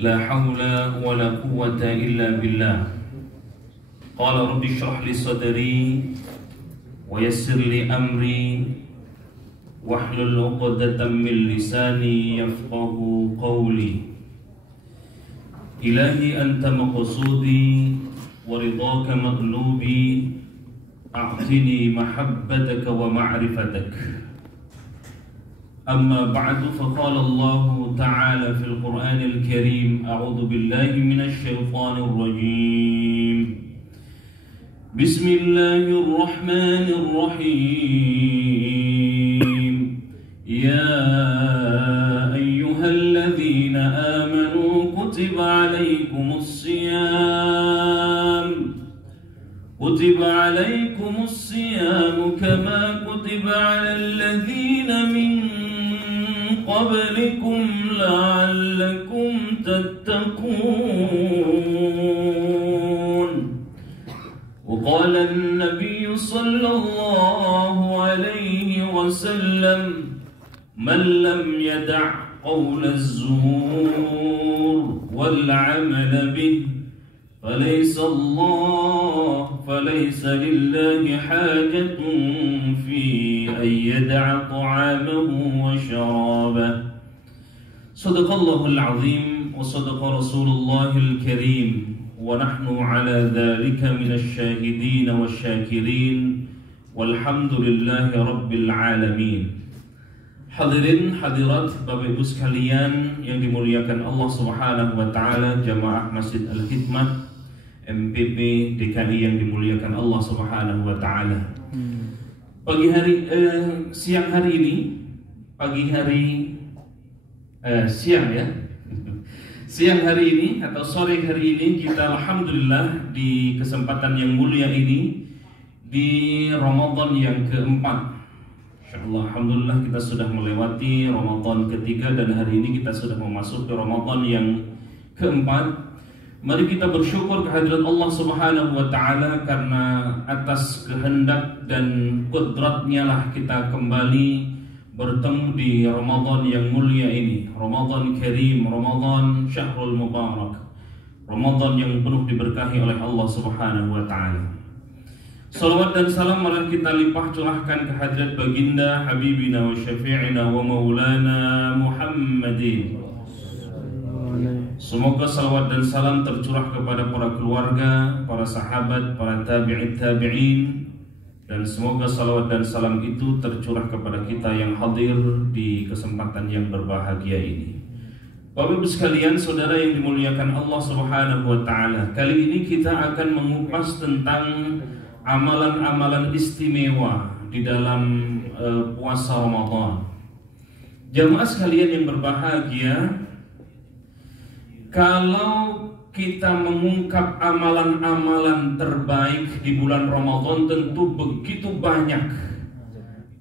لا حول ولا قوة إلا بالله. قال رب اشرح لي صدري ويسر لي أمري واحلل عقدة من لساني يفقه قولي. إلهي أنت مقصودي ورضاك مطلوبي، أعطني محبتك ومعرفتك. أما بعد، فقال الله تعالى في القرآن الكريم: أعوذ بالله من الشيطان الرجيم. بسم الله الرحمن الرحيم. يا أيها الذين آمنوا كتب عليكم الصيام كما كتب على الذين من قبلكم لعلكم تتقون. وقال النبي صلى الله عليه وسلم: من لم يدع قول الزور والعمل به فليس لله حاجة في أن يدع طعامه وشرابه. صدق الله العظيم وصدق رسول الله الكريم، ونحن على ذلك من الشاهدين والشاكرين والحمد لله رب العالمين. Hadirin hadirat Bapak Ibu sekalian yang dimuliakan Allah Subhanahu wa taala, jamaah Masjid Al-Hikmah MPP DKI yang dimuliakan Allah Subhanahu wa taala. Siang hari ini atau sore hari ini kita alhamdulillah di kesempatan yang mulia ini di Ramadan yang keempat. Insyaallah, alhamdulillah kita sudah melewati Ramadan ketiga dan hari ini kita sudah memasuki Ramadan yang keempat. Mari kita bersyukur kehadirat Allah Subhanahu wa taala karena atas kehendak dan qudratnya lah kita kembali bertemu di Ramadan yang mulia ini, Ramadan Karim, Ramadan Syahrul Mubarak, Ramadan yang penuh diberkahi oleh Allah Subhanahu wa taala. Salawat dan salam mari kita limpah curahkan ke hadirat baginda Habibina wa syafi'ina wa maulana Muhammadin. Semoga salawat dan salam tercurah kepada para keluarga, para sahabat, para tabi'in, dan semoga salawat dan salam itu tercurah kepada kita yang hadir di kesempatan yang berbahagia ini. Bapak Ibu sekalian, saudara yang dimuliakan Allah Subhanahu wa taala, kali ini kita akan mengupas tentang amalan-amalan istimewa di dalam puasa Ramadan. Jamaah sekalian yang berbahagia, kalau kita mengungkap amalan-amalan terbaik di bulan Ramadan tentu begitu banyak.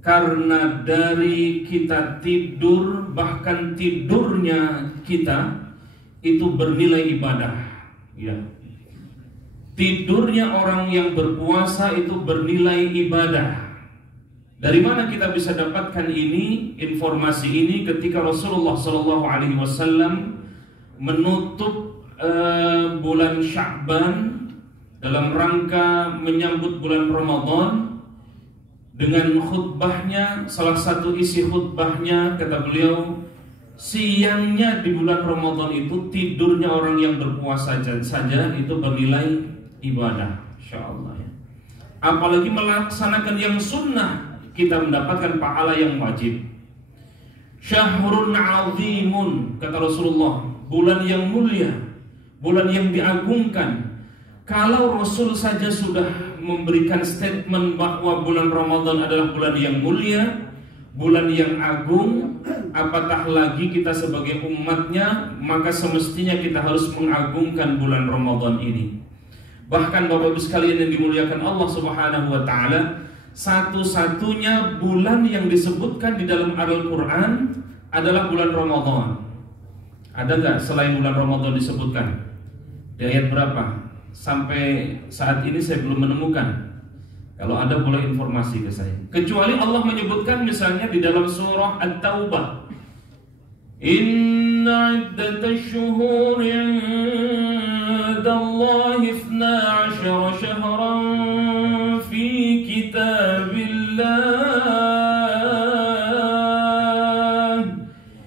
Karena dari kita tidur, bahkan tidurnya kita itu bernilai ibadah, ya. Tidurnya orang yang berpuasa itu bernilai ibadah. Dari mana kita bisa dapatkan ini, informasi ini ketika Rasulullah SAW menutup bulan Sya'ban dalam rangka menyambut bulan Ramadan dengan khutbahnya. Salah satu isi khutbahnya kata beliau, siangnya di bulan Ramadan itu tidurnya orang yang berpuasa saja itu bernilai ibadah, insyaallah ya. Apalagi melaksanakan yang sunnah, kita mendapatkan pahala yang wajib. Syahrun azimun, kata Rasulullah, bulan yang mulia, bulan yang diagungkan. Kalau Rasul saja sudah memberikan statement bahwa bulan Ramadan adalah bulan yang mulia, bulan yang agung, apatah lagi kita sebagai umatnya, maka semestinya kita harus mengagungkan bulan Ramadan ini. Bahkan Bapak Ibu sekalian yang dimuliakan Allah Subhanahu wa taala, satu-satunya bulan yang disebutkan di dalam Al-Qur'an adalah bulan Ramadan. Ada nggak selain bulan Ramadan disebutkan? Di ayat berapa? Sampai saat ini saya belum menemukan. Kalau ada boleh informasi ke saya. Kecuali Allah menyebutkan misalnya di dalam surah At-Taubah, inna iddatasy syuhuri 'indallahi 12 syahran fi kitabillah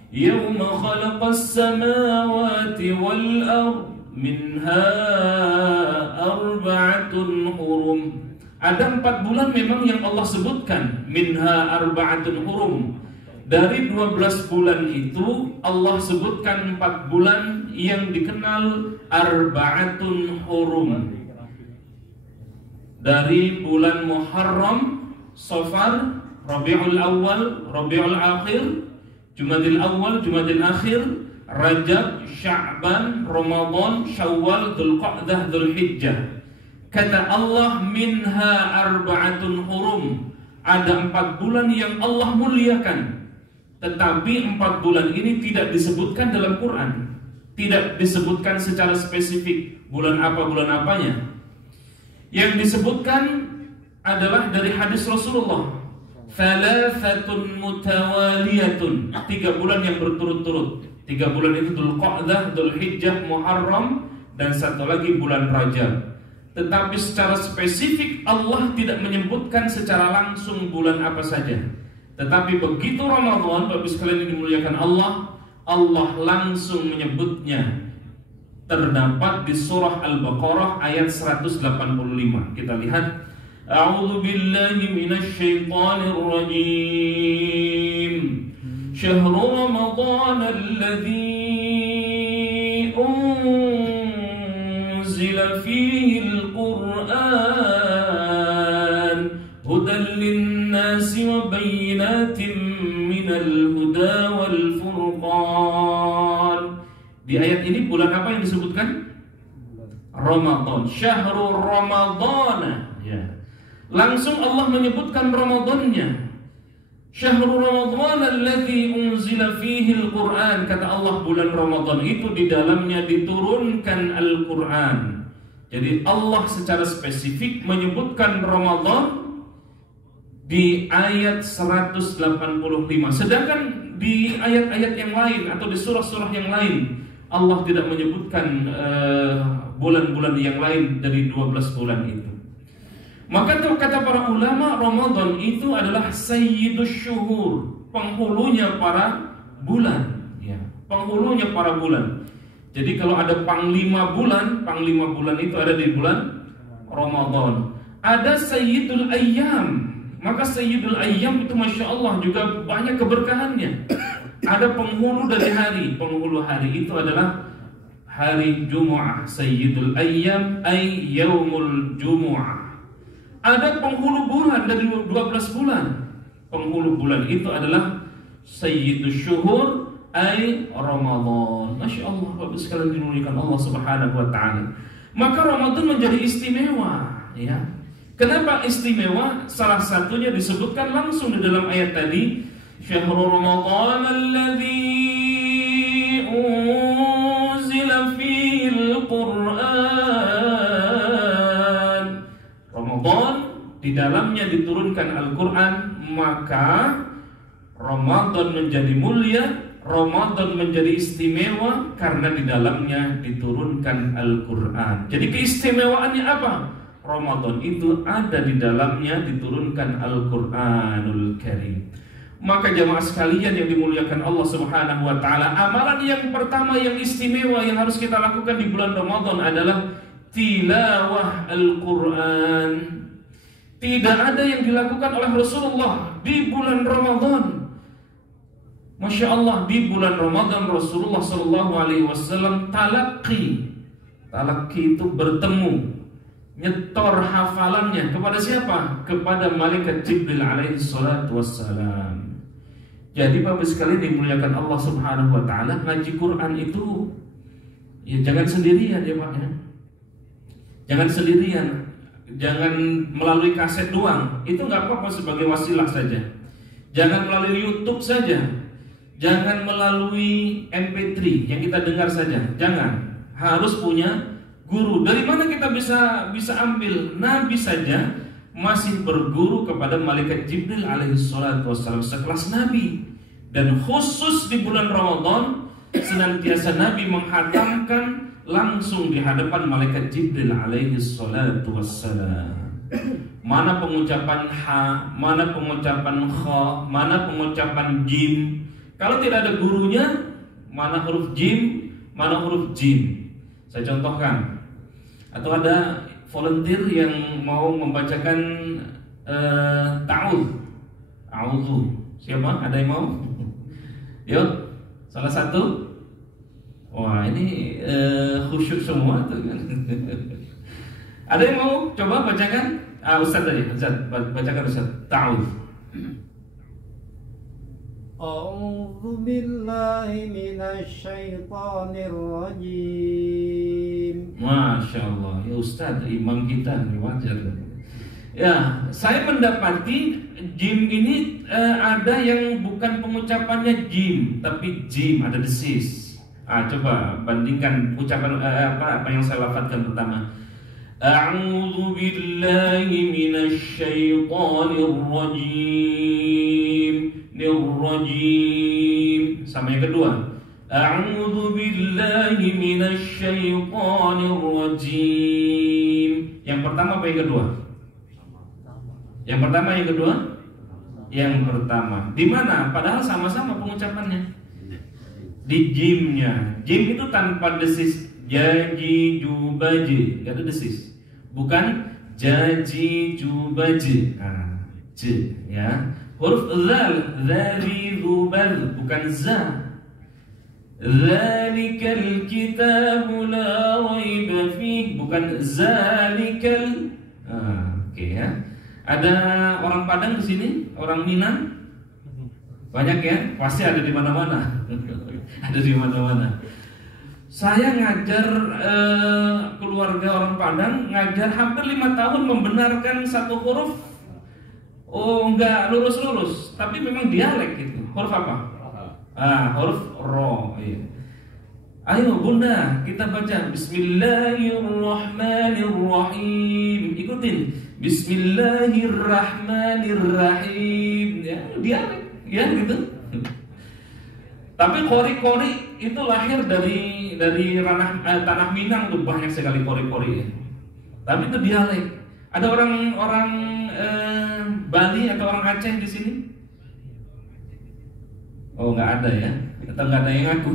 yawma khalaqas samawati wal ard minha arba'atun hurum. Ada 4 bulan memang yang Allah sebutkan, minha arba'atun hurum. Dari 12 bulan itu Allah sebutkan 4 bulan yang dikenal arba'atun hurum. Dari bulan Muharram, Safar, Rabiul Awal, Rabiul Akhir, Jumadil Awal, Jumadil Akhir, Rajab, Sya'ban, Ramadan, Syawal, Dzulqa'dah, Dzulhijjah. Kata Allah, minha arba'atun hurum. Ada 4 bulan yang Allah muliakan. Tetapi 4 bulan ini tidak disebutkan dalam Quran. Tidak disebutkan secara spesifik bulan apanya. Yang disebutkan adalah dari hadis Rasulullah. Thalathatun mutawaliyatun. 3 bulan yang berturut-turut. 3 bulan itu Dzulqa'dah, Dzulhijjah, Muharram, dan 1 lagi bulan Rajab. Tetapi secara spesifik Allah tidak menyebutkan secara langsung bulan apa saja. Tetapi begitu Ramadan, Bapak sekalian yang dimuliakan Allah, Allah langsung menyebutnya. Terdapat di surah Al-Baqarah ayat 185. Kita lihat. A'udzu billahi minasy syaithanir rajim. Syahrul Ramadan alladzi unzila fihi al-Qur'an hudan lin-nasi wa bayyinatin minal huda wal furqan. Di ayat ini bulan apa yang disebutkan? Ramadan. Syahrul Ramadana. Ya. Langsung Allah menyebutkan Ramadannya. Syahrul Ramadan alladzi unzila fihi al-Qur'an. Kata Allah, bulan Ramadan itu di dalamnya diturunkan Al-Qur'an. Jadi Allah secara spesifik menyebutkan Ramadan di ayat 185. Sedangkan di ayat-ayat yang lain atau di surah-surah yang lain Allah tidak menyebutkan bulan-bulan yang lain dari 12 bulan itu. Maka kata para ulama, Ramadan itu adalah sayyidus syuhur, penghulunya para bulan, ya, penghulunya para bulan. Jadi kalau ada panglima bulan itu ada di bulan Ramadan. Ada sayyidul ayyam, maka sayyidul ayyam itu masya Allah juga banyak keberkahannya. Ada penghulu dari hari, penghulu hari itu adalah hari Jumu'ah, sayyidul ayyam ay yaumul Jumu'ah. Ada penghulu bulan dari 12 bulan. Penghulu bulan itu adalah sayyidus syuhur ay Ramadan. Masya Allah, Bapak sekalian dimuliakan Allah Subhanahu wa taala. Maka Ramadan menjadi istimewa, ya. Kenapa istimewa? Salah satunya disebutkan langsung di dalam ayat tadi, Syahrul Ramadan alladzi unzila fil Qur'an. Ramadan di dalamnya diturunkan Al-Qur'an, maka Ramadan menjadi mulia, Ramadan menjadi istimewa karena di dalamnya diturunkan Al-Qur'an. Jadi keistimewaannya apa? Ramadan itu ada di dalamnya diturunkan Al-Qur'anul Karim. Maka jamaah sekalian yang dimuliakan Allah Subhanahu wa taala, amalan yang pertama yang istimewa yang harus kita lakukan di bulan Ramadan adalah tilawah Al-Qur'an. Tidak ada yang dilakukan oleh Rasulullah di bulan Ramadan. Masya Allah, di bulan Ramadan Rasulullah Sallallahu Alaihi Wasallam talaqi itu bertemu, nyetor hafalannya kepada siapa? Kepada malaikat Jibril alaihi salatu wassalam. Jadi Bapak sekalian dimuliakan Allah Subhanahu wa taala, ngaji Quran itu ya jangan sendirian ya Pak ya. Jangan sendirian, jangan melalui kaset doang. Itu nggak apa-apa sebagai wasilah saja. Jangan melalui YouTube saja. Jangan melalui MP3 yang kita dengar saja. Jangan. Harus punya guru. Dari mana kita bisa ambil? Nabi saja masih berguru kepada malaikat Jibril alaihi salatu wassalam sekelas Nabi. Dan khusus di bulan Ramadan senantiasa Nabi menghatamkan langsung di hadapan malaikat Jibril alaihi salatu wassalam. Mana pengucapan ha, mana pengucapan kha, mana pengucapan jim. Kalau tidak ada gurunya, mana huruf jim, mana huruf jim. Saya contohkan. Atau ada volunteer yang mau membacakan ta'awudz. A'udzu. Siapa? Ada yang mau? Yuk, salah satu. Wah, ini khusyuk semua tuh kan. Ada yang mau coba bacakan? Ustaz tadi, Ustaz, bacakan Ustaz. Ta'awudz. A'udzu billahi minasy syaithanir rajim. Masya Allah, ya Ustaz, imam kita nih, wajar. Ya, saya mendapati jim ini ada yang bukan pengucapannya jim, tapi jim, ada desis. Coba bandingkan ucapan apa yang saya lafadzkan pertama. A'udzu billahi minasy syaithanir rajim. Nirrajim. Sama yang kedua. A'udzu billahi minasy syaithanir rajim. Yang pertama apa yang kedua? Yang pertama, yang kedua? Yang pertama. Di mana? Padahal sama-sama pengucapannya. Di jimnya. Jim itu tanpa desis. Jaji jubaji. Gak ada desis. Bukan jaji jubaji. J, ya. Huruf zal, dzali dzubal, bukan za. Dzalikal kitabu la raiba fih, bukan zalikal. Oke, ya. Ada orang Padang di sini, orang Minang? Banyak ya, pasti ada di mana-mana. Ada di mana-mana. Saya ngajar keluarga orang Padang, ngajar hampir 5 tahun membenarkan satu huruf. Enggak lurus-lurus, tapi memang dialek gitu. Huruf apa? Huruf ro. Iya. Ayo Bunda, kita baca Bismillahirrahmanirrahim. Ikutin. Bismillahirrahmanirrahim. Ya, dialek, ya gitu. Tapi kori-kori itu lahir dari ranah tanah Minang tuh, banyak sekali kori-kori ya. Tapi itu dialek. Ada orang Bali atau orang Aceh di sini? Oh, nggak ada ya? Atau nggak ada yang ngaku?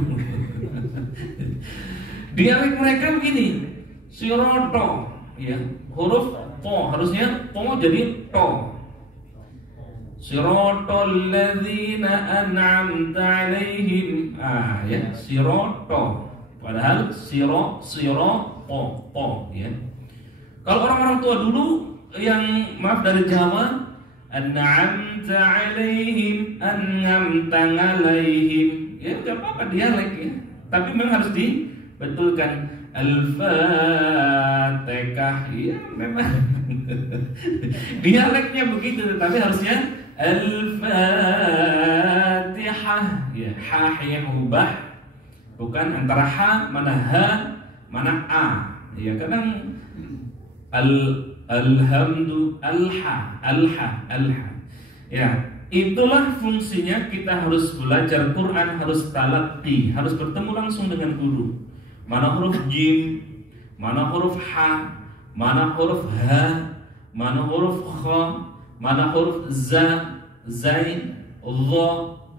Dialek mereka begini, siroto, ya, huruf to harusnya to jadi to. Sirotol ladzina an'amta 'alaihim. Ya, siroto. Padahal to, ya. Kalau orang-orang tua dulu yang maaf dari Jawa, an'amta 'alaihim, an'amta 'alaihim. Ya enggak apa-apa dialek ya. Tapi memang harus dibetulkan. Al-Fatihah. Ya memang dialeknya begitu, tapi harusnya Al-Fatihah. Ya, ha ya ubah. Bukan antara ha mana ha mana a. Ya kadang alhamdu alha. Ya, itulah fungsinya kita harus belajar Quran, harus talaqi, harus bertemu langsung dengan guru. Mana huruf jim, mana huruf ha, mana huruf ha, mana huruf kha, mana huruf za, zain, dha,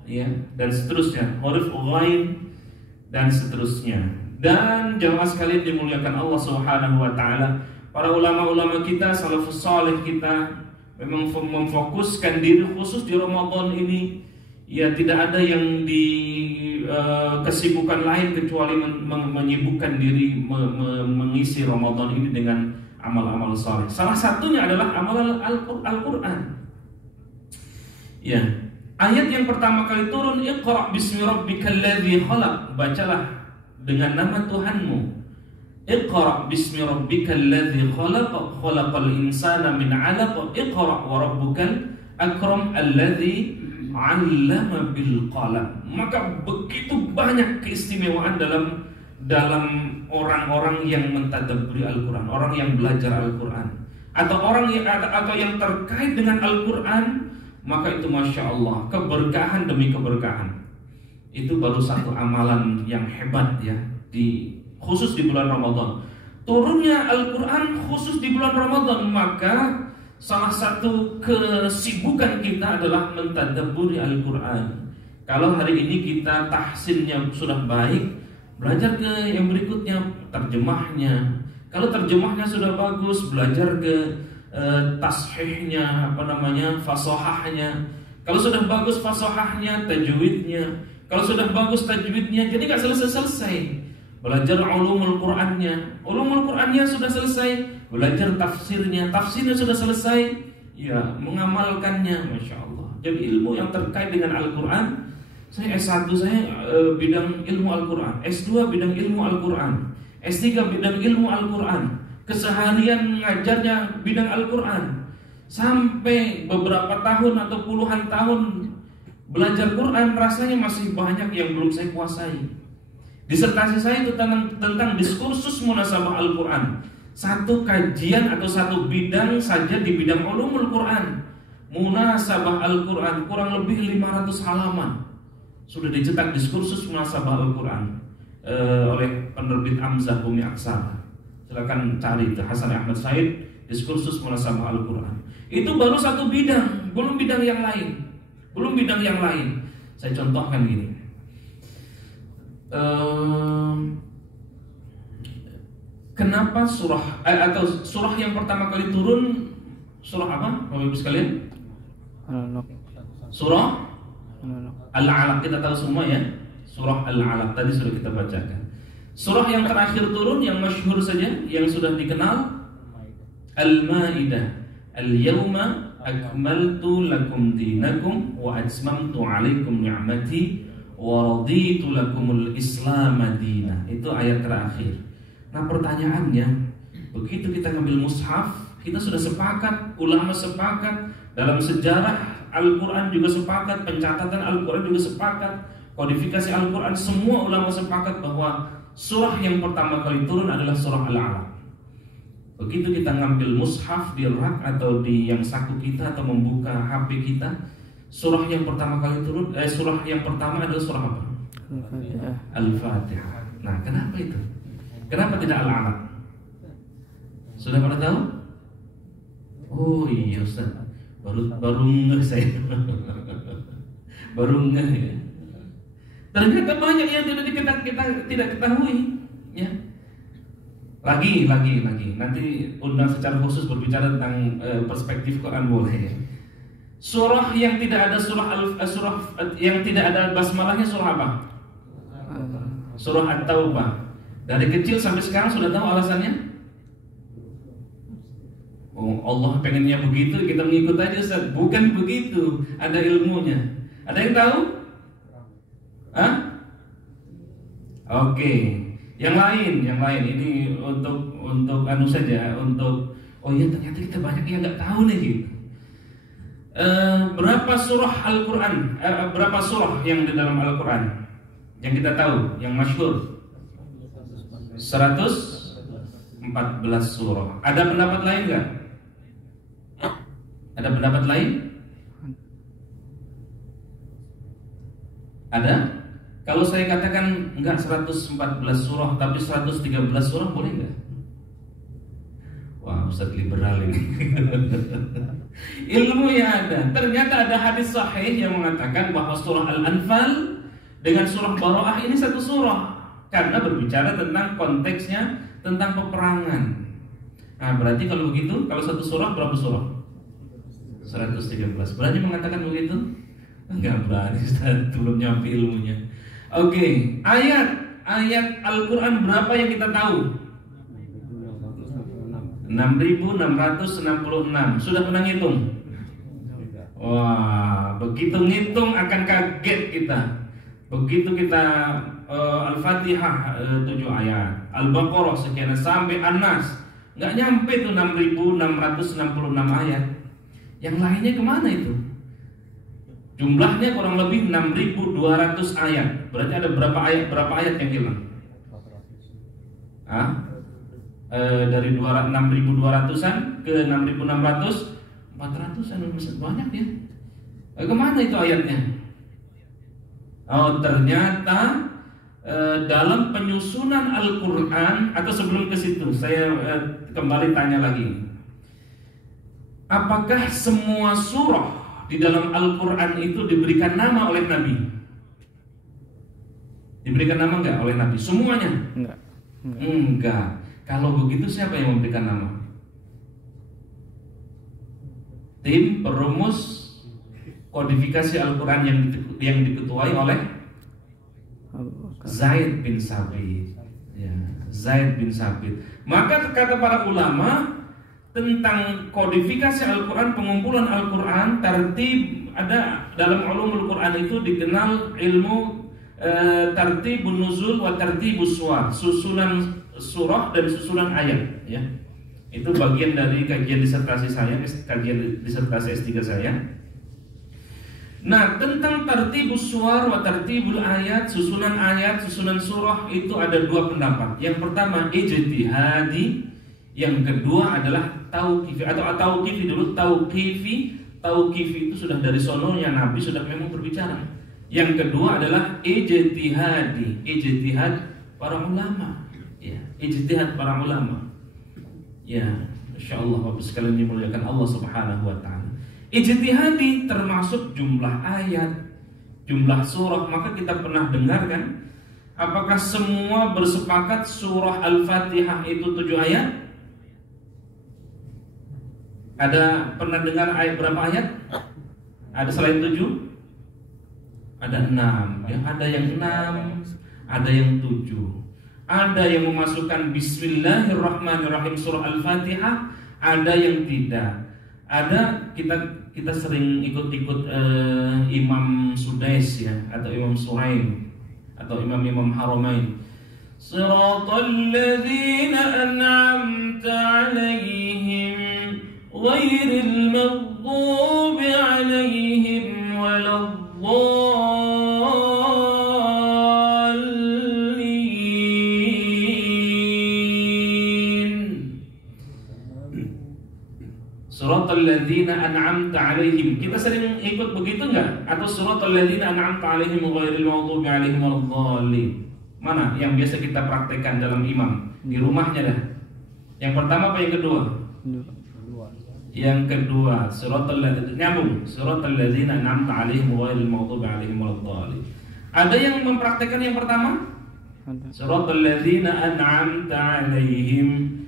ya, dan seterusnya, huruf ghain dan seterusnya. Dan jemaah sekalian dimuliakan Allah Subhanahu wa taala, para ulama-ulama kita, salafus saleh kita memang memfokuskan diri khusus di Ramadan ini. Ya, tidak ada yang di kesibukan lain kecuali menyibukkan diri mengisi Ramadan ini dengan amal-amal saleh. Salah satunya adalah amal Al-Qur'an. Ya, ayat yang pertama kali turun, Iqra bismi rabbikal ladzi khalaq, bacalah dengan nama Tuhanmu. Iqra bismi rabbikal ladzi khalaq, khalaqal insana min 'alaq, Iqra wa rabbukal akram alladzi 'allama bil qalam. Maka begitu banyak keistimewaan dalam orang-orang yang mentadabburi Al-Qur'an, orang yang belajar Al-Qur'an, atau yang terkait dengan Al-Qur'an, maka itu masya Allah keberkahan demi keberkahan. Itu baru satu amalan yang hebat ya, khusus di bulan Ramadan. Turunnya Al-Quran khusus di bulan Ramadan, maka salah satu kesibukan kita adalah mentadabburi Al-Quran. Kalau hari ini kita tahsinnya sudah baik, belajar ke yang berikutnya, terjemahnya. Kalau terjemahnya sudah bagus, belajar ke tashihnya, fasahahnya. Kalau sudah bagus fasahahnya, tajwidnya. Kalau sudah bagus tajwidnya, jadi gak selesai-selesai. Belajar ulumul Qur'annya. Ulumul Qur'annya sudah selesai, belajar tafsirnya. Tafsirnya sudah selesai, ya mengamalkannya, Masya Allah. Jadi ilmu yang terkait dengan Al-Quran. Saya S1 saya bidang ilmu Al-Quran, S2 bidang ilmu Al-Quran, S3 bidang ilmu Al-Quran. Keseharian ngajarnya bidang Al-Quran. Sampai beberapa tahun atau puluhan tahun belajar Quran, rasanya masih banyak yang belum saya kuasai. Disertasi saya itu tentang diskursus munasabah Al-Quran. Satu kajian atau satu bidang saja di bidang ulumul Quran. Munasabah Al-Quran kurang lebih 500 halaman. Sudah dicetak diskursus munasabah Al-Quran oleh penerbit Amzah Bumi Aksara. Silakan cari itu Hasan Ahmad Said, diskursus munasabah Al-Quran. Itu baru satu bidang, belum bidang yang lain. Saya contohkan gini. Kenapa surah yang pertama kali turun, surah apa, Bapak Ibu sekalian? Surah Al-Alaq, kita tahu semua ya. Surah Al-Alaq tadi sudah kita bacakan. Surah yang terakhir turun, yang masyhur saja, yang sudah dikenal, Al-Maidah. Al-yawma akmaltu lakum dinakum wa atmamtu alaikum ni'mati wa raditu lakumul Islam madina. Itu ayat terakhir. Nah pertanyaannya, begitu kita ngambil mushaf, kita sudah sepakat, ulama sepakat, dalam sejarah Al-Quran juga sepakat, pencatatan Al-Quran juga sepakat, kodifikasi Al-Quran, semua ulama sepakat bahwa surah yang pertama kali turun adalah surah Al-Alaq. Begitu kita ngambil mushaf di rak atau di yang saku kita atau membuka HP kita, surah yang pertama kali turun, surah yang pertama adalah surah apa? Al-Fatihah. Nah, kenapa itu? Kenapa tidak Al-Alaq? Sudah pada tahu? Oh iya Ustaz, baru ngeh saya. Baru ngeh ya. Ternyata banyak yang kita tidak ketahui ya. Lagi nanti undang secara khusus berbicara tentang perspektif Quran boleh ya. Surah yang tidak ada surah yang tidak ada basmalahnya surah apa? Surah At-Taubah. Dari kecil sampai sekarang sudah tahu alasannya? Oh, Allah pengennya begitu, kita mengikut aja Ustaz. Bukan begitu, ada ilmunya. Ada yang tahu? Hah? Oke. Yang lain ini untuk anu saja, untuk oh ya ternyata kita banyak yang nggak tahu nih gitu. Berapa surah Al-Quran? Berapa surah yang di dalam Al-Quran yang kita tahu, yang masyhur? 114 surah. Ada pendapat lain nggak? Ada pendapat lain? Ada? Kalau saya katakan enggak 114 surah tapi 113 surah boleh enggak? Wah, Ustaz liberal ini. Ilmu yang ada. Ternyata ada hadis sahih yang mengatakan bahwa surah Al-Anfal dengan surah Bara'ah ini satu surah, karena berbicara tentang konteksnya, tentang peperangan. Nah, berarti kalau begitu, kalau satu surah berapa surah? 113. Berani mengatakan begitu? Enggak berani, Ustaz, belum nyampe ilmunya. Oke, ayat Al-Quran berapa yang kita tahu? 6.666. Sudah pernah ngitung? Wah, begitu ngitung akan kaget kita. Begitu kita Al-Fatihah 7 ayat, Al-Baqarah sekian sampai An-Nas, nggak nyampe tuh 6.666 ayat. Yang lainnya kemana itu? Jumlahnya kurang lebih 6.200 ayat. Berarti ada berapa ayat yang hilang? Dari 6.200-an ke 6.600, 400-an banyak ya. Kemana itu ayatnya? Oh, ternyata dalam penyusunan Al-Quran, atau sebelum ke situ saya kembali tanya lagi, apakah semua surah di dalam Al-Quran itu diberikan nama oleh Nabi? Diberikan nama enggak oleh Nabi? Semuanya? Enggak. Kalau begitu siapa yang memberikan nama? Tim perumus kodifikasi Al-Quran yang diketuai oleh Zaid bin Sabit. Ya, Zaid bin Sabit. Maka kata para ulama tentang kodifikasi Al-Quran, pengumpulan Al-Quran, tertib, ada dalam ulumul Quran itu dikenal ilmu tertibun nuzul wa tertibus suwar, susunan surah dan susunan ayat, ya. Itu bagian dari kajian disertasi saya, kajian disertasi S3 saya. Nah, tentang tertibus suwar wa tertibul ayat, ayat, susunan surah itu ada dua pendapat. Yang pertama ijtihadi, yang kedua adalah tauqifi atau tauqifi dulu. Tauqifi itu sudah dari sononya Nabi sudah memang berbicara. Yang kedua adalah ijtihadi, ijtihad para ulama, ya, ijtihad para ulama. Ya, insyaallah Bapak sekalian dimuliakan Allah Subhanahu wa taala. Ijtihadi termasuk jumlah ayat, jumlah surah. Maka kita pernah dengar kan, apakah semua bersepakat surah Al-Fatihah itu 7 ayat? Ada pernah dengar ayat berapa ayat? Ada selain 7? Ada 6, ya, ada yang 6, ada yang 7. Ada yang memasukkan Bismillahirrahmanirrahim surah Al-Fatihah, ada yang tidak. Ada kita sering ikut-ikut Imam Sudais, ya, atau Imam Suraim, atau imam-imam Haramain. Shiratal ladzina an'amta 'alaihim ghairil maghdubi 'alaihim waladdallin. Suratal ladzina an'amta 'alaihim. Kita sering ikut begitu enggak? Atau suratal ladzina an'amta 'alaihim ghairil maghdubi 'alaihim waladdallin. Mana yang biasa kita praktekkan dalam imam? Di rumahnya dah. Yang pertama apa yang kedua? Yang kedua, suratal ladzina, nyambung. Suratal ladzina an'amta 'alaihim ghairil maghdubi 'alaihim waladdallin. Ada yang mempraktekkan yang pertama? Suratal ladzina an'amta 'alaihim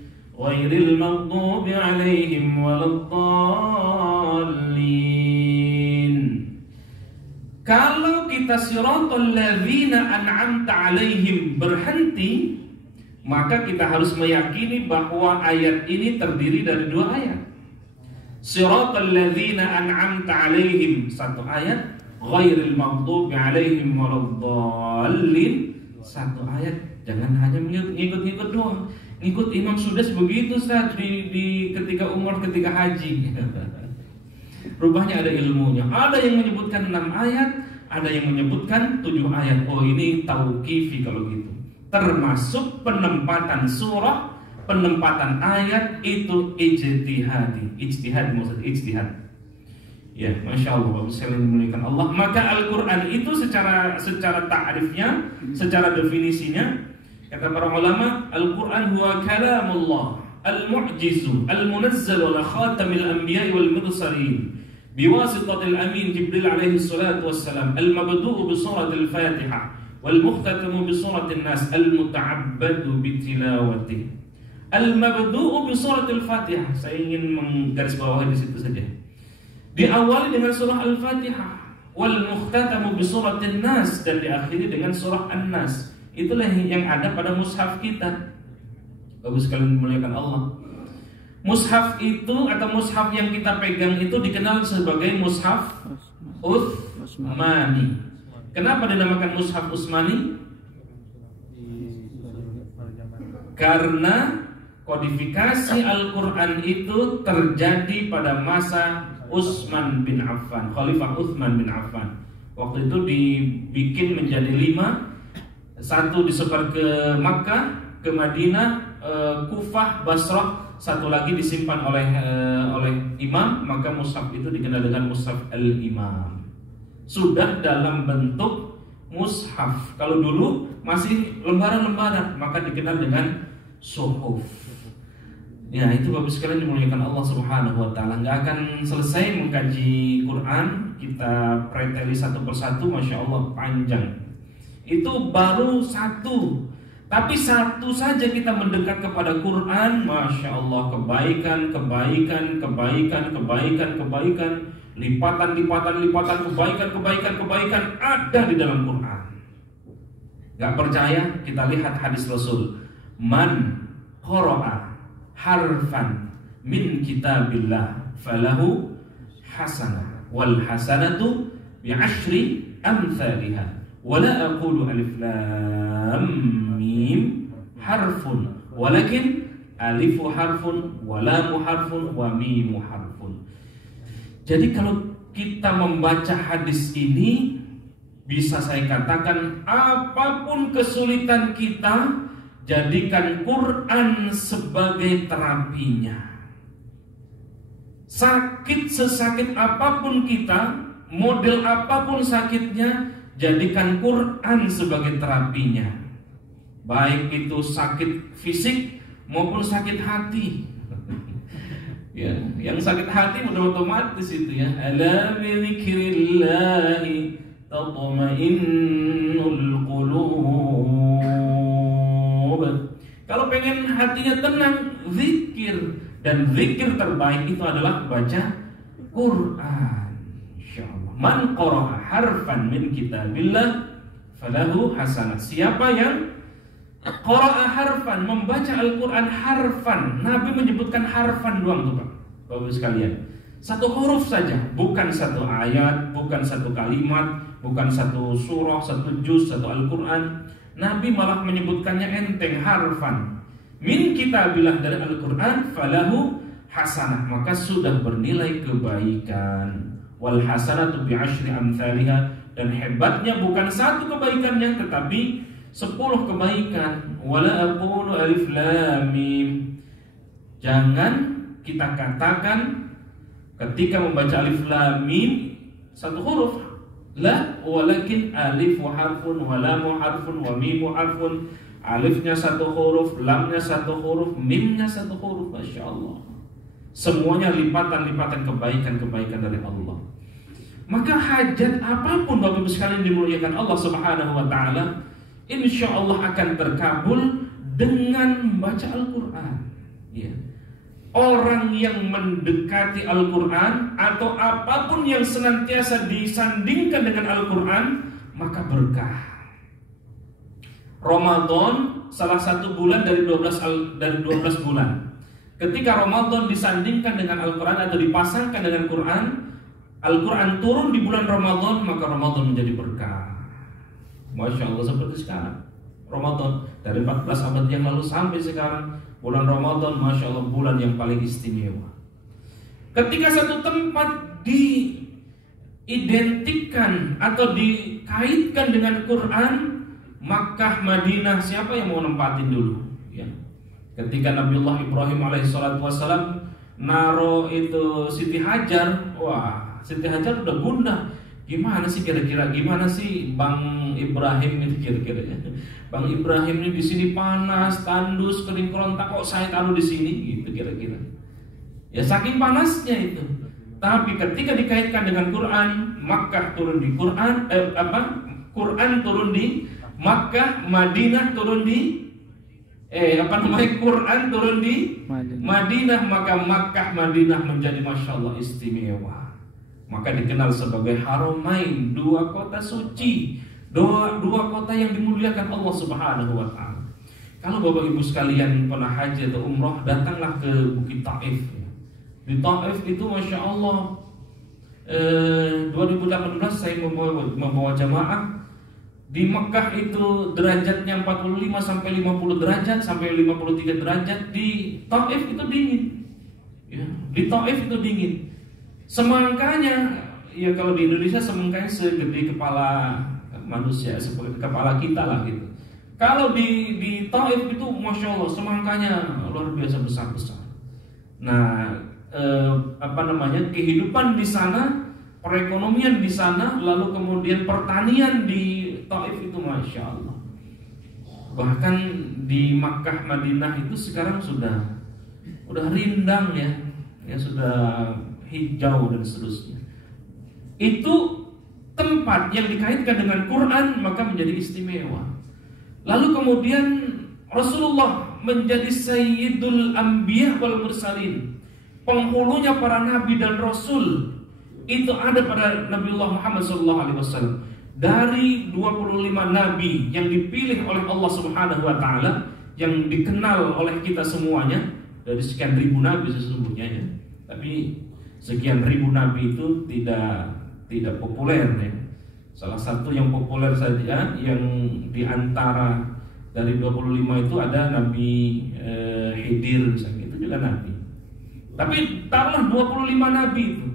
ghairil maghdubi 'alaihim waladdallin. Kalau kita siratal ladzina an'amta 'alaihim berhenti, maka kita harus meyakini bahwa ayat ini terdiri dari 2 ayat. Siratal ladzina an'amta 'alaihim 1 ayat, ghairil maghdubi 'alaihim waladdallin 1 ayat. Jangan hanya ngikut-ngikut doang. Ngikut Imam Sudais begitu saat di ketika umur, ketika haji. Rupanya ada ilmunya. Ada yang menyebutkan 6 ayat, ada yang menyebutkan 7 ayat. Oh, ini tauqifi kalau gitu. Termasuk penempatan surah, penempatan ayat itu ijtihadi. Ijtihad maksud ijtihad. Ya, Masya Allah, Bapak sekalian dimuliakan Allah. Maka Al-Quran itu secara ta'rifnya, secara definisinya, kata para ulama, Al-Quran huwa kalamullah al-mu'jizu al-munazzal ala khatamil anbiya'i wal mursalin biwasitatil amin Jibril alaihi salatu wassalam, al-mabdu'u bi suratil Fatihah wal mukhtatamu bi suratil Nas, al-muta'abbadu bi tilawati. Al-mabdu'u bi suratil Fatihah, saya ingin menggarisbawahi di situ saja. Diawali dengan surah Al-Fatihah, wal mukhtatamu bi suratil Nas, dan diakhiri dengan surah An-Nas. Itulah yang ada pada mushaf kita. Bagus sekali dimuliakan Allah. Mushaf itu atau mushaf yang kita pegang itu dikenal sebagai mushaf Utsmani. Kenapa dinamakan mushaf Utsmani? Karena kodifikasi Al-Quran itu terjadi pada masa Utsman bin Affan, Khalifah Utsman bin Affan. Waktu itu dibikin menjadi 5. 1 disebar ke Makkah, ke Madinah, Kufah, Basrah. 1 lagi disimpan oleh imam. Maka mushaf itu dikenal dengan mushaf al-imam. Sudah dalam bentuk mushaf. Kalau dulu masih lembaran-lembaran, maka dikenal dengan suhuf. Ya, itu Bapak sekalian dimuliakan Allah Subhanahu wa taala. Enggak akan selesai mengkaji Quran, kita preteli satu persatu, Masya Allah panjang. Itu baru satu. Tapi satu saja kita mendekat kepada Quran, Masya Allah, kebaikan, lipatan, kebaikan ada di dalam Quran. Gak percaya? Kita lihat hadis Rasul. Man qara'a harfan min kitabillah falahu hasanah wal hasanatu bi'ashri amthaliha wala aqulu alif lam mim harfun walakin alifu harfun walamu harfun wa mimu harfun. Jadi kalau kita membaca hadis ini, bisa saya katakan apapun kesulitan kita, jadikan Quran sebagai terapinya. Sakit sesakit apapun kita, model apapun sakitnya, jadikan Quran sebagai terapinya. Baik itu sakit fisik maupun sakit hati. Ya, yang sakit hati udah otomatis itu ya. Ala bi dzikrillahi tatma'innul qulub. Kalau pengen hatinya tenang, zikir, dan zikir terbaik itu adalah baca Quran. Insyaallah. Man qara'a harfan min kitabillah falahu hasanah. Siapa yang qara'a harfan, membaca Al-Quran harfan. Nabi menyebutkan harfan doang tuh Pak, Bapak sekalian. Satu huruf saja, bukan satu ayat, bukan satu kalimat, bukan satu surah, satu juz, satu Al-Quran. Nabi malah menyebutkannya enteng, harfan. Min kitabillah, dari Al-Quran, falahu hasanah, maka sudah bernilai kebaikan. Wal hasanatu bi'ashri amthaliha, dan hebatnya bukan satu kebaikannya tetapi 10 kebaikan. Wala aqulu alif lam mim. Jangan kita katakan ketika membaca alif lam mim satu huruf. La, walakin alif harfun wa lam harfun wa mim harfun. Alifnya satu huruf, lamnya satu huruf, mimnya satu huruf. Masya Allah. Semuanya lipatan-lipatan kebaikan-kebaikan dari Allah. Maka hajat apapun Bapak Ibu sekalian dimuliakan Allah Subhanahu wa taala, insya Allah akan terkabul dengan membaca Al-Quran. Ya. Orang yang mendekati Al-Quran atau apapun yang senantiasa disandingkan dengan Al-Quran, maka berkah. Ramadan salah satu bulan dari 12 bulan. Ketika Ramadan disandingkan dengan Al-Quran atau dipasangkan dengan Quran, Al-Quran turun di bulan Ramadan, maka Ramadan menjadi berkah. Masya Allah, seperti sekarang Ramadan dari 14 abad yang lalu sampai sekarang, bulan Ramadan Masya Allah bulan yang paling istimewa. Ketika satu tempat diidentikan atau dikaitkan dengan Quran, Makkah, Madinah, siapa yang mau nempatin dulu? Ya. Ketika Nabiullah Ibrahim alaihissalatu wassalam naro itu Siti Hajar, wah Siti Hajar udah gundah. Gimana sih kira-kira, gimana sih Bang Ibrahim ini kira-kira ya? Bang Ibrahim ini di sini panas, tandus, kering kerontak, kok saya taruh di sini gitu kira-kira. Ya saking panasnya itu. Tapi ketika dikaitkan dengan Quran, Makkah turun di Quran, Quran turun di Makkah, Madinah turun di Quran turun di Madinah, maka Makkah, Madinah menjadi Masya Allah istimewa. Maka dikenal sebagai Haramain, dua kota suci, dua kota yang dimuliakan Allah Subhanahu wa taala. Kalau Bapak Ibu sekalian pernah haji atau umroh, datanglah ke Bukit Taif. Di Taif itu Masya Allah 2018 saya membawa jamaah. Di Mekah itu derajatnya 45 sampai 50 derajat sampai 53 derajat. Di Taif itu dingin. Ya, di Taif itu dingin. Semangkanya, ya kalau di Indonesia semangkanya segede kepala manusia, seperti kepala kita lah gitu. Kalau di Taif itu Masya Allah semangkanya luar biasa besar-besar. Nah, kehidupan di sana, perekonomian di sana, lalu kemudian pertanian di Taif itu Masya Allah. Bahkan di Makkah Madinah itu sekarang sudah rindang ya sudah hijau dan seterusnya. Itu tempat yang dikaitkan dengan Quran maka menjadi istimewa. Lalu kemudian Rasulullah menjadi Sayyidul Anbiya wal Mursalin, penghulunya para nabi dan rasul. Itu ada pada Nabiullah Muhammad SAW. Dari 25 nabi yang dipilih oleh Allah Subhanahu wa taala, yang dikenal oleh kita semuanya, dari sekian ribu nabi sesungguhnya ya. Tapi sekian ribu nabi itu tidak populer ya. Salah satu yang populer saja yang diantara dari 25 itu ada Nabi Khidir misalnya, itu juga nabi. Tapi taruhlah 25 nabi itu.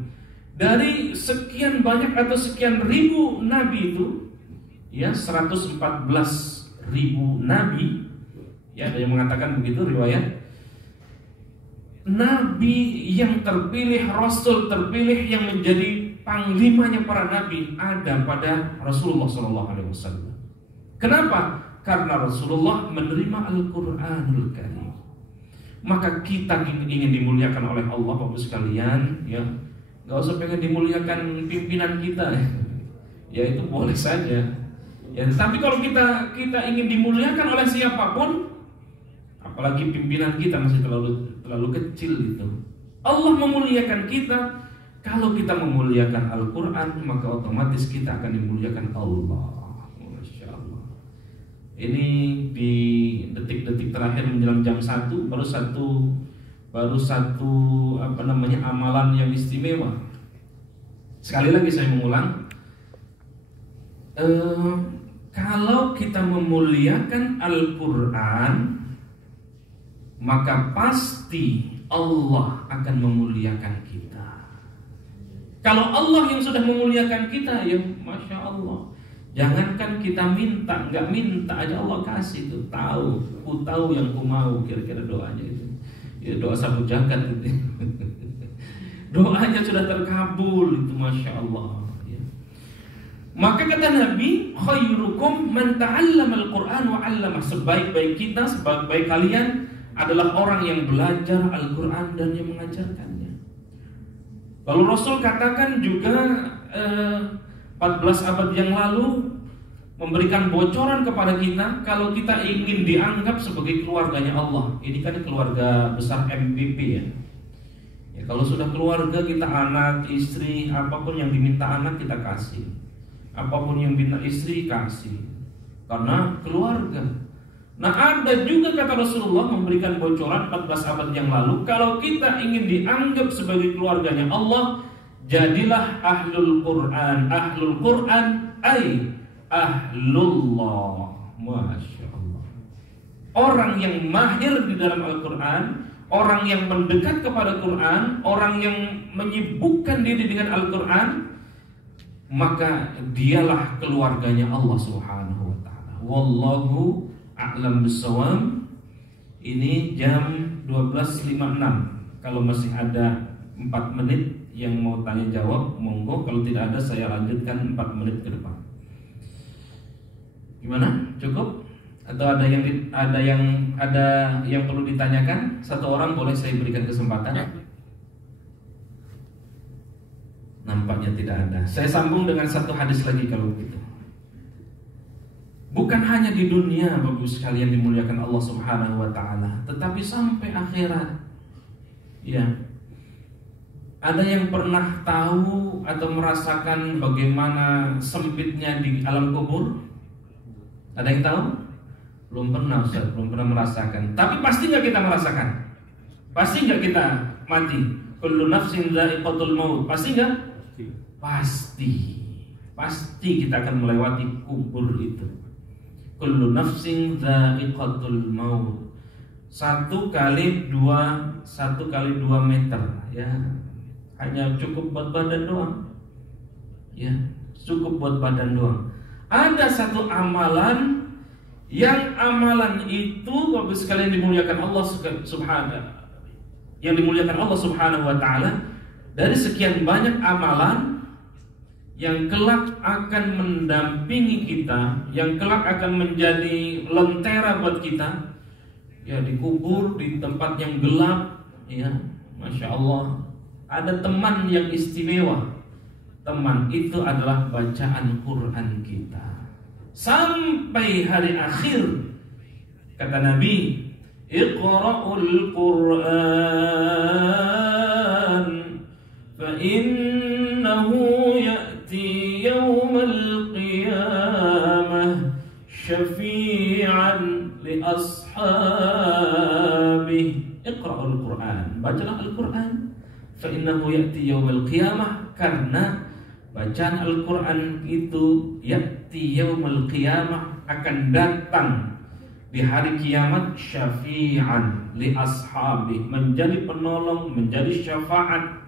Dari sekian banyak atau sekian ribu nabi itu, ya 114 ribu nabi, ya ada yang mengatakan begitu riwayat. Nabi yang terpilih, rasul terpilih yang menjadi panglimanya para nabi ada pada Rasulullah SAW. Kenapa? Karena Rasulullah menerima Al-Quranul Karim. Maka kita ingin dimuliakan oleh Allah, Bapak sekalian, ya. Gak usah pengen dimuliakan pimpinan kita, ya itu boleh saja. Ya, tapi kalau kita ingin dimuliakan oleh siapapun, apalagi pimpinan kita masih terlalu kecil gitu. Allah memuliakan kita kalau kita memuliakan Al-Quran, maka otomatis kita akan dimuliakan Allah. Masya Allah. Ini di detik-detik terakhir menjelang jam 1 baru satu amalan yang istimewa. Sekali lagi saya mengulang, kalau kita memuliakan Al-Quran, maka pasti Allah akan memuliakan kita. Kalau Allah yang sudah memuliakan kita, ya Masya Allah. Jangankan kita minta, nggak minta aja Allah kasih tuh. Ku tahu yang ku mau, kira-kira doanya itu. Ya, doa sabu jagat gitu. Doanya sudah terkabul itu Masya Allah ya. Maka kata Nabi, khairukum man ta'allama al-Quran wa 'allamah. Sebaik-baik kita, sebaik-baik kalian adalah orang yang belajar Al-Quran dan yang mengajarkannya. Lalu Rasul katakan juga 14 abad yang lalu memberikan bocoran kepada kita kalau kita ingin dianggap sebagai keluarganya Allah. Ini kan keluarga besar MVP ya. Ya kalau sudah keluarga kita, anak, istri, apapun yang diminta anak kita kasih, apapun yang diminta istri kasih, karena keluarga. Nah ada juga kata Rasulullah memberikan bocoran 14 abad yang lalu, kalau kita ingin dianggap sebagai keluarganya Allah, jadilah ahlul Quran. Ahlul Quran ay ahlullah. Masya Allah. Orang yang mahir di dalam Al-Quran, orang yang mendekat kepada Quran, orang yang menyibukkan diri dengan Al-Quran, maka dialah keluarganya Allah Subhanahu wa ta'ala. Wallahu a'lam bissawab. Ini jam 12.56. Kalau masih ada 4 menit yang mau tanya jawab, monggo. Kalau tidak ada, saya lanjutkan 4 menit ke depan. Gimana? Cukup? Atau ada yang perlu ditanyakan? Satu orang boleh saya berikan kesempatan? Nampaknya tidak ada. Saya sambung dengan satu hadis lagi kalau begitu. Bukan hanya di dunia Bapak sekalian dimuliakan Allah Subhanahu wa ta'ala, tetapi sampai akhirat. Ya. Ada yang pernah tahu atau merasakan bagaimana sempitnya di alam kubur? Ada yang tahu? Belum pernah Ustaz, belum pernah merasakan. Tapi pasti nggak kita merasakan? Pasti nggak kita mati? Kullu nafsin dha'iqatul maut. Pasti nggak? Pasti kita akan melewati kubur itu. Kullu nafsin dha'iqatul maut. 1 kali 2 meter ya. Hanya cukup buat badan doang. Ya, cukup buat badan doang. Ada satu amalan yang amalan itu Bapak sekalian dimuliakan Allah Subhanahu, yang dimuliakan Allah Subhanahu wa ta'ala. Dari sekian banyak amalan, yang kelak akan mendampingi kita, yang kelak akan menjadi lentera buat kita, ya dikubur di tempat yang gelap, ya, Masya Allah. Ada teman yang istimewa. Teman itu adalah bacaan Quran kita sampai hari akhir. Kata Nabi, Iqra'ul Quran fa innahu ya'ti yawmal qiyamah syafi'an li ashabih. Iqra'ul Quran, bacalah Al-Quran. Fa innahu ya'ti yawmal qiyamah, karena bacaan Al-Quran itu ya'ti yawmal qiyamah, akan datang di hari kiamat, syafi'an li ashabi, menjadi penolong, menjadi syafaat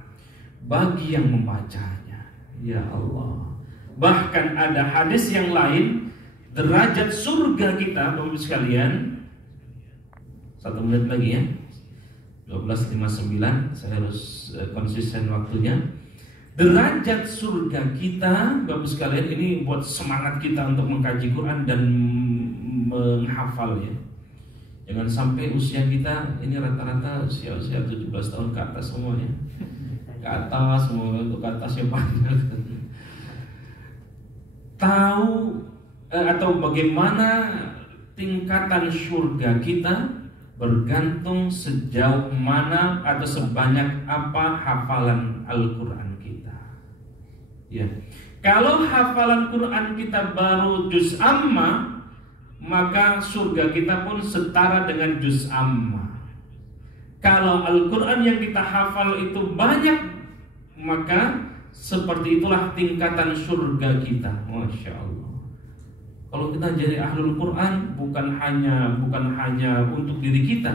bagi yang membacanya. Ya Allah. Bahkan ada hadis yang lain, derajat surga kita, Bapak Ibu sekalian. 1 menit lagi ya, 12.59, saya harus konsisten waktunya. Derajat surga kita, Bapak sekalian, ini buat semangat kita untuk mengkaji Quran dan menghafal ya. Jangan sampai usia kita ini rata-rata usia 17 tahun ke atas semua ya. Ke atas semua, untuk ke atas yang banyak. Tahu atau bagaimana tingkatan surga kita bergantung sejauh mana atau sebanyak apa hafalan Al-Quran kita. Ya, kalau hafalan Quran kita baru juz amma, maka surga kita pun setara dengan juz amma. Kalau Al-Quran yang kita hafal itu banyak, maka seperti itulah tingkatan surga kita. Masya Allah. Kalau kita jadi ahlul Quran, bukan hanya untuk diri kita,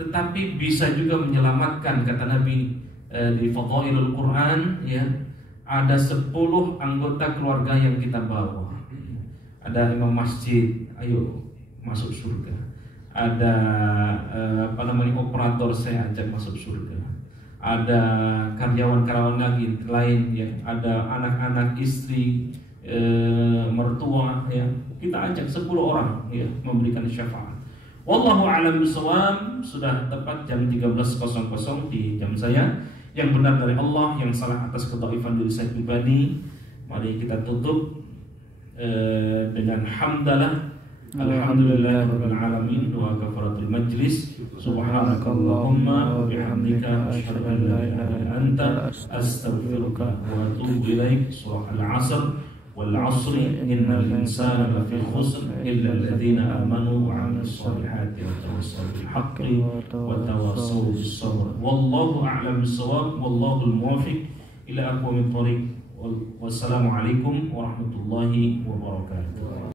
tetapi bisa juga menyelamatkan. Kata Nabi di Fadhailul Quran, ya, ada 10 anggota keluarga yang kita bawa. Ada imam masjid, ayo masuk surga. Ada operator, saya ajak masuk surga. Ada karyawan-karyawan lagi lain, ya, ada anak-anak, istri, mertua, ya, kita ajak 10 orang, ya, memberikan syafaat. Wallahu a'lam bishawab. Sudah tepat jam 13.00 di jam saya. Yang benar dari Allah, yang salah atas kedhaifan diri saya pribadi. Mari kita tutup dengan hamdalah. Alhamdulillahirabbil alamin wa kafaratul majlis. Subhanakallahumma wa bihamdika asyhadu an la ilaha illa anta astaghfiruka wa atubu ilaik. Surah Al-'Asr wal 'asri innal insana lafi khusr illa alladziina amanu wa 'amilus shalihati wa tawassaw bil haqqi wa tawassaw bis sabr. Wallahu a'lam bis-shawab, wallahu al-muwaffiq ila aqwamit thoriq. Wassalamualaikum warahmatullahi wabarakatuh.